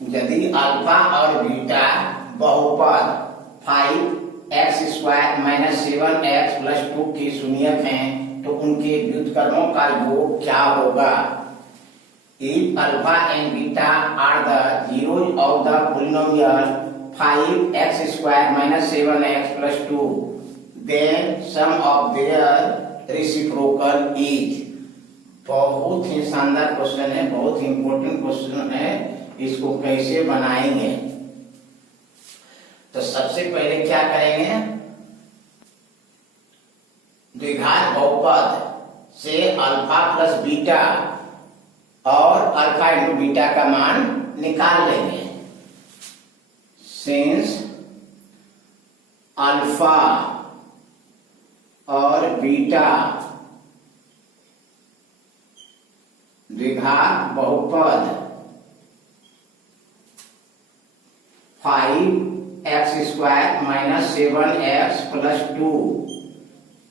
यदि अल्फा और बीटा बहुपद 5x² - 7x + 2 के शून्यक हैं तो उनके व्युत्क्रमों का योग क्या होगा? If alpha and beta are the zeros of the polynomial 5x² - 7x + 2, then sum of their reciprocal is। बहुत ही शानदार क्वेश्चन है, बहुत ही इंपॉर्टेंट क्वेश्चन है। इसको कैसे बनाएंगे? तो सबसे पहले क्या करेंगे, द्विघात बहुपद से अल्फा प्लस बीटा और अल्फा इंटू बीटा का मान निकाल लेंगे। सिंस अल्फा और बीटा द्विघात बहुपद 5x² - 7x + 2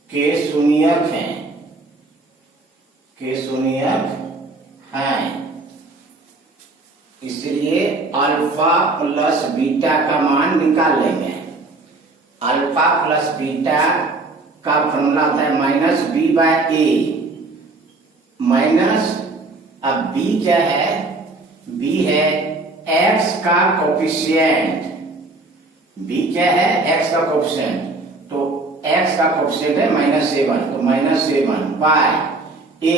के शून्यक हैं, इसलिए अल्फा प्लस बीटा का मान निकाल लेंगे। अल्फा प्लस बीटा का फॉर्मूला होता है -b/a माइनस, अब b क्या है? b है x का कोफिशिएंट। b क्या है? x का कोफिशिएंट, तो x का कोफिशिएंट है -7, तो -7 बाय a,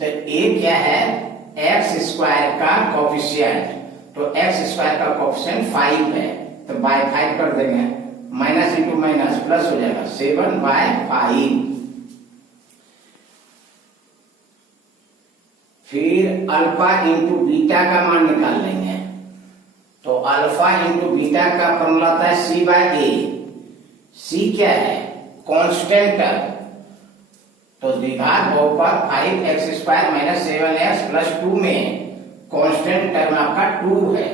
तो a क्या है? x² का कोफिशिएंट, तो x² का कोफिशिएंट 5 है, तो बाय 5 कर देंगे, माइनस इंटू माइनस प्लस हो जाएगा 7/5। फिर अल्फा इंटू बीटा का मान निकाल लेंगे, तो अल्फा इंटू बीटा का फॉर्मूला होता है c/a। c क्या है? कांस्टेंट। तो द्विघात बहुपद 5x² - 7x + 2 में कांस्टेंट टर्म आपका 2 है,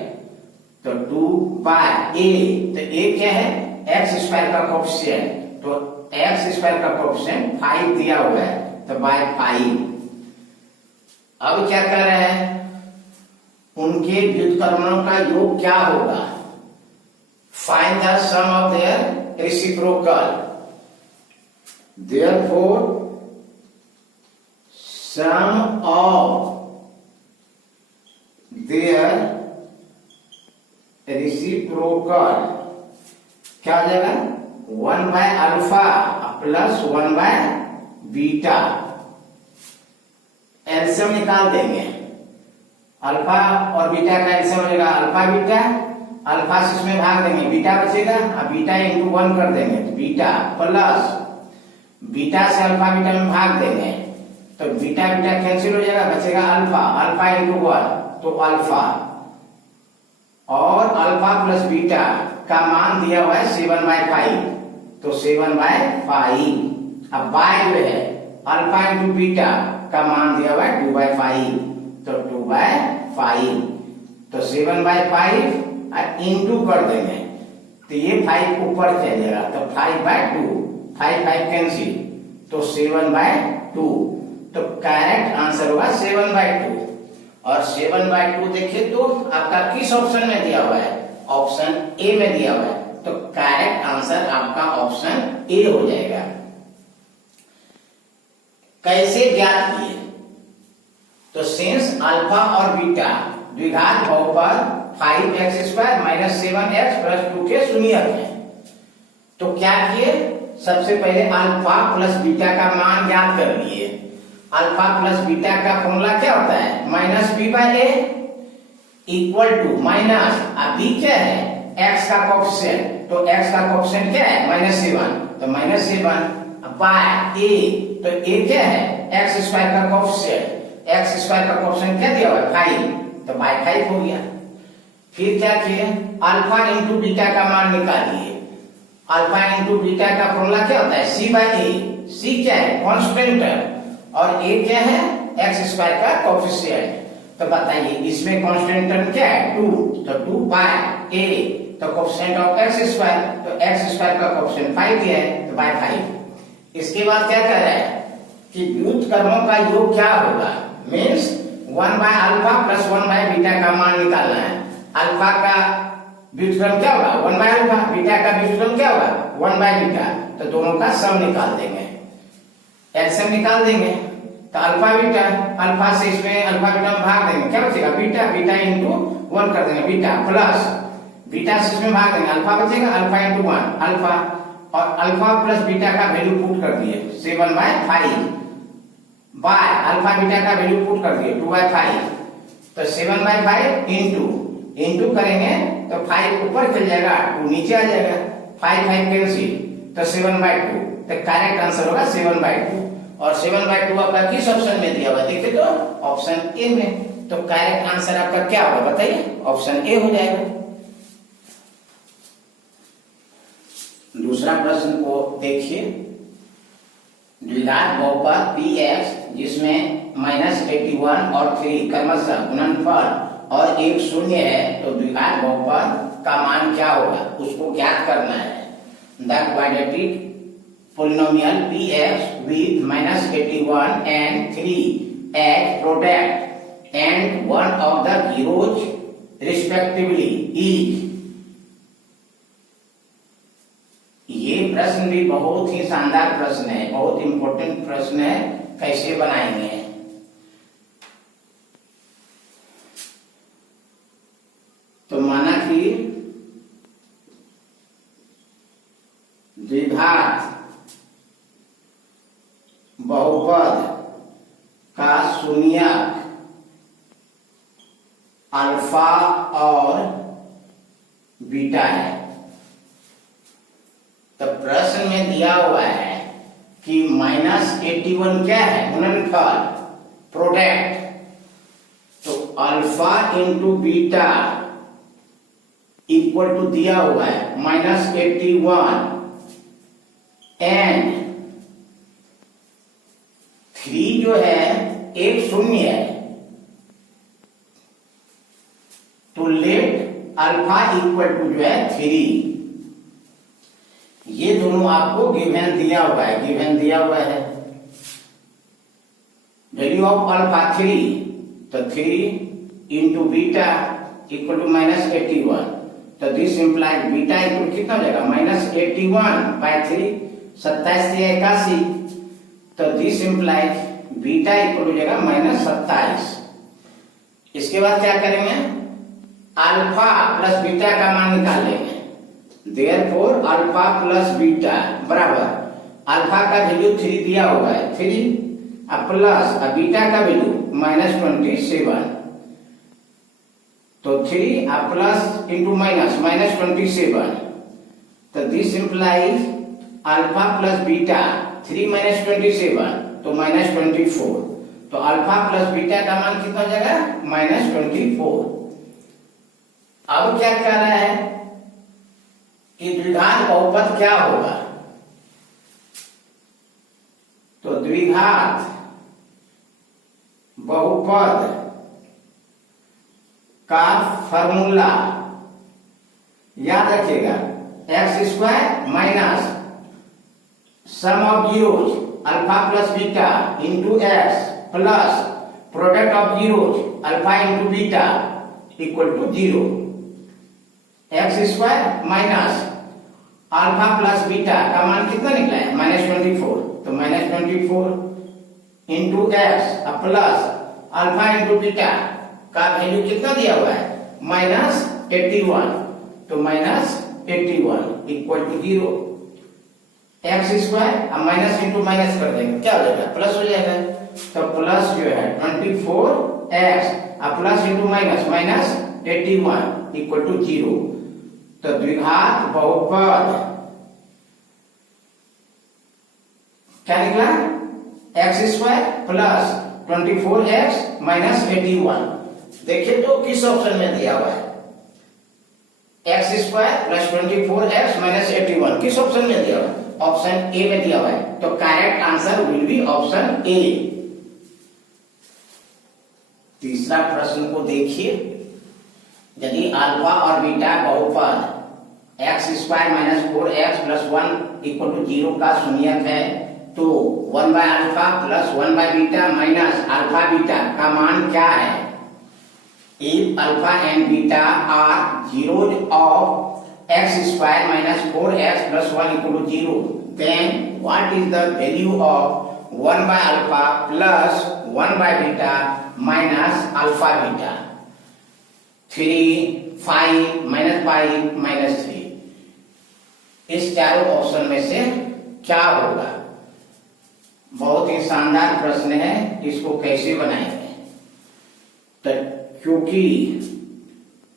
तो 2/a, तो a क्या है? x² का कोफिशिएंट, तो x² का कोफिशिएंट 5 दिया हुआ है, तो बाय 5। अब क्या कर रहे हैं, उनके व्युत्क्रमों का योग क्या होगा? Find the sum of their reciprocal. Therefore, sum of their reciprocal क्या हो जाएगा? 1/अल्फा प्लस 1/बीटा। एलसीएम निकाल देंगे, अल्फा और बीटा का एलसीएम हो जाएगा अल्फा बीटा, अल्फा से इसमें भाग देंगे, बीटा बचेगा, अब बीटा इंटू 1 कर देंगे, तो बीटा प्लस बीटा से अल्फा बीटा में भाग देंगे, तो बीटा बीटा कैंसिल हो जाएगा, बचेगा अल्फा, अल्फा इंटू 1, तो अल्फा और अल्फा प्लस बीटा का मान दिया हुआ है 7/5, तो 7/5। अब बाय जो है अल्फा इंटू बीटा का मान दिया हुआ है 2/5, तो 2/5, तो 7/5 इंटू कर देंगे, तो ये 5 ऊपर चलेगा, तो 5/2, 5 कैंसिल, तो 7/2, तो करेक्ट आंसर होगा 7/2। और 7/2 देखिए तो आपका किस ऑप्शन में दिया हुआ है? ऑप्शन ए में दिया हुआ है, तो करेक्ट आंसर आपका ऑप्शन ए हो जाएगा। कैसे ज्ञात किए? तो सिंस अल्फा और बीटा द्विघात बहुपद 5x² - 7x + 2 के शून्यक हैं, तो क्या किए? सबसे पहले अल्फा प्लस बीटा का मान ज्ञात कर लिए। अल्फा प्लस बीटा का फॉर्मूला क्या होता है? -b/a इक्वल टू माइनस, अब b क्या है? x का कोफिशिएंट, तो x का कोफिशिएंट क्या है? -7, तो -7 बाय a, तो a क्या है? x² का कोफिशिएंट, x² का कोफिशिएंट क्या दिया हुआ है? 5, तो बाय 5 हो गया। फिर क्या किए? अल्फा इंटू बीटा का मान निकालिए। अल्फा इंटू बीटा का फॉर्मूला क्या होता है? c/a। c क्या है? कांस्टेंट, और a क्या है? x² का कोफिशिएंट। तो बताइए इसमें कांस्टेंट टर्म क्या है? 2, तो 2/a, तो कोफिशिएंट ऑफ x², तो x² का कोफिशिएंट 5 दिया है, तो बाय 5। इसके बाद क्या कर रहा है कि व्युत्क्रमों का योग क्या होगा? मीन्स 1/अल्फा प्लस 1/बीटा का मान निकालना है। अल्फा का व्युत्क्रम क्या होगा 1 बाय अल्फा, बीटा का व्युत्क्रम क्या होगा 1 बाय बीटा। तो दोनों का सम निकाल देंगे, एलसीएम निकाल देंगे। तो अल्फा बीटा, अल्फा से इसमें अल्फा बीटा में भाग देंगे, क्या बचेगा बीटा, बीटा इंटू 1 कर देंगे, बीटा प्लस बीटा से इसमें भाग देंगे, अल्फा बचेगा, अल्फा इंटू 1 अल्फा, और अल्फा प्लस बीटा का वैल्यू पुट कर दिए 7 बाय 5 बाय अल्फा बीटा का वैल्यू पुट कर दिए 2 बाय 5। तो 7 बाय 5 इंटू करेंगे तो 5 ऊपर चल जाएगा, 2 नीचे आ जाएगा, 5 5 कैंसिल, तो 7 बाय 2। तो करेक्ट आंसर होगा 7 बाय 2। और 7 बाय 2 आपका किस ऑप्शन में दिया हुआ है देखिए तो ऑप्शन ए में। तो करेक्ट आंसर आपका क्या होगा बताइए, ऑप्शन ए हो जाएगा। दूसरा प्रश्न को देखिए, द्विघात बहुपद px जिसमें -81 और 3 क्रमशः गुणनफल और एक शून्य है, तो द्विघात बहुपद का मान क्या होगा उसको ज्ञात करना है। The quadratic polynomial px with -81 and 3 as product and one of the zeros respectively is। ये प्रश्न भी बहुत ही शानदार प्रश्न है, बहुत इंपॉर्टेंट प्रश्न है, कैसे बनाएंगे। तो माना कि द्विघात बहुपद का शून्यक अल्फा और बीटा है। तो प्रश्न में दिया हुआ है कि -81 क्या है गुणनफल प्रोडक्ट, तो alpha into beta equal to दिया हुआ है -81 एंड 3 जो है एक शून्य है, तो लेट अल्फा इक्वल टू जो है 3। ये दोनों आपको गिवन दिया हुआ है, गिवन दिया हुआ है वैल्यू ऑफ अल्फा 3, तो 3 इंटू बीटा इक्वल टू -81। तो दिस इंप्लाइज बीटा इक्वल कितना हो जाएगा -81 बाय 3, 27 से 81। तो दिस इंप्लाइज बीटा इक्वल हो जाएगा -27। इसके बाद क्या करेंगे, अल्फा प्लस बीटा का मान निकाल लेंगे। देयरफॉर अल्फा प्लस बीटा बराबर अल्फा का वैल्यू 3 दिया हुआ है 3 प्लस बीटा का वैल्यू -27। तो 3 प्लस इंटू -27। तो this implies alpha plus beta 3 -27 तो -24। तो अल्फा प्लस बीटा का मान कितना हो जाएगा -24। अब क्या कह रहा है कि द्विघात बहुपद क्या होगा, तो द्विघात बहुपद का फॉर्मूला याद रखिएगा, x² minus sum of zeros alpha plus beta into x plus product of zeros alpha into beta equal to 0। x² minus alpha plus beta का मान कितना निकला है -24। तो -24 into x plus alpha into beta का value कितना दिया हुआ है -81। तो -81 इक्वल टू 0। x² अब माइनस इंटू माइनस कर देंगे, क्या हो जाएगा प्लस हो जाएगा। तो प्लस जो है 24x plus into minus -81 equal to 0। तो द्विघात बहुपद क्या निकला x² प्लस 24x -81। देखिए तो किस ऑप्शन में दिया हुआ है, x² प्लस 24x -81 किस ऑप्शन में दिया हुआ है, ऑप्शन ए में दिया हुआ है। तो correct answer will be option A. तीसरा प्रश्न को देखिए, यदि अल्फा और बीटा बहुपद x² - 4x + 1 = 0 का शून्यक है, तो 1 by alpha plus 1 by beta minus alpha beta का मान क्या है। If alpha and beta are zeros of x square minus 4x plus 1 equal to 0, then what is the value of 1 by alpha plus 1 by beta minus alpha beta? 3, 5, minus 5, minus 3. इस चारों option में से क्या होगा? बहुत ही शानदार प्रश्न है, इसको कैसे बनाएंगे? तो क्योंकि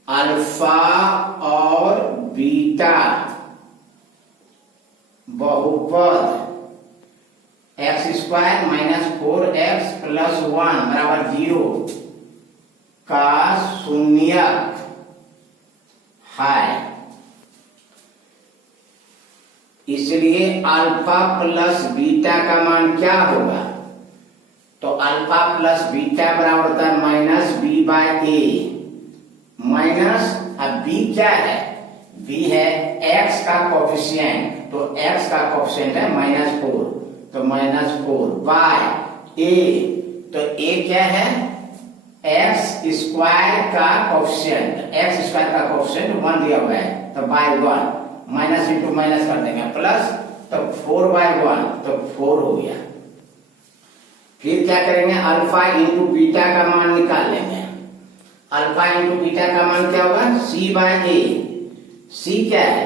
अल्फा और बीटा बहुपद x square minus 4x plus 1 बराबर 0 का शून्यक है, इसलिए अल्फा प्लस बीटा का मान क्या होगा? तो अल्फा प्लस बीटा बराबर होता है माइनस बी बाय ए माइनस, अब बी क्या है? बी है एक्स का कोफिशिएंट, तो एक्स का कोफिशिएंट है -4, तो -4 बाय ए, तो ए क्या है? एक्स स्क्वायर का कोफिशिएंट, एक्स स्क्वायर का कोफिशिएंट 1 दिया हुआ है, तो बाय 1 माइनस इंटू माइनस कर देंगे प्लस, तो 4 बाय 1, तो 4 हो गया। फिर क्या करेंगे? अल्फा इंटू बीटा का मान निकाल लेंगे। अल्फा इंटू बीटा का मान क्या होगा? सी बाय ए। सी क्या है?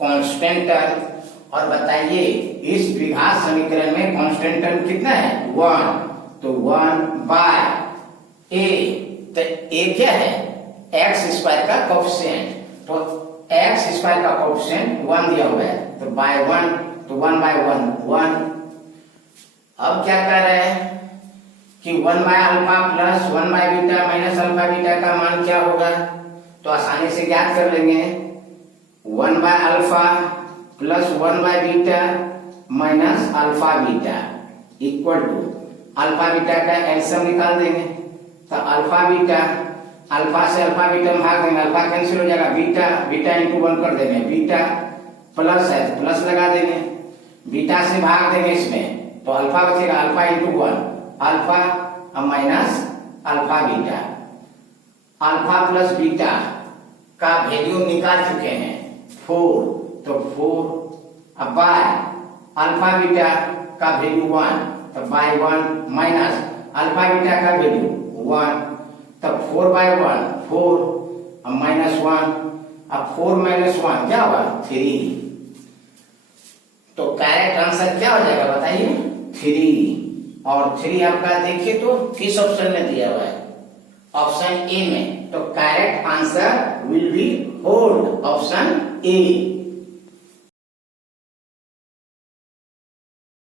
Constant term. और बताइए इस द्विघात समीकरण में कांस्टेंट टर्म कितना है? 1, तो 1 बाय ए, तो ए क्या है? एक्स स्क्वायर का कोफिशिएंट, तो एक्स स्क्वायर का कोफिशिएंट 1 दिया हुआ है, तो बाय 1, तो 1 बाय 1 1। अब क्या कर रहे हैं कि 1 by alpha plus 1 by beta minus alpha beta का मान क्या होगा? तो आसानी से ज्ञात कर लेंगे। 1 by alpha plus 1 by beta minus alpha beta equal to alpha beta का एलसीएम निकाल देंगे, तो अल्फा बीटा, अल्फा से अल्फा बीटा में भाग देंगे, अल्फा कैंसिल हो जाएगा, बीटा बीटा इंटू 1 कर देंगे, बीटा प्लस है तो प्लस लगा देंगे, बीटा से भाग देंगे इसमें, तो अल्फा बचेगा, alpha into 1, alpha minus alpha beta. Alpha plus beta का वैल्यू निकाल चुके हैं 4, तो 4 अब बाय अल्फा बीटा का वैल्यू 1, तो बाय 1 माइनस अल्फा बीटा का वैल्यू 1, तब 4 बाय 1 4, अब माइनस 1, अब 4 माइनस 1 क्या होगा? 3। तो करेक्ट आंसर क्या हो जाएगा बताइए? 3। और 3 आपका देखिए तो किस ऑप्शन में दिया हुआ है? ऑप्शन ए में, तो correct answer will be hold, option A.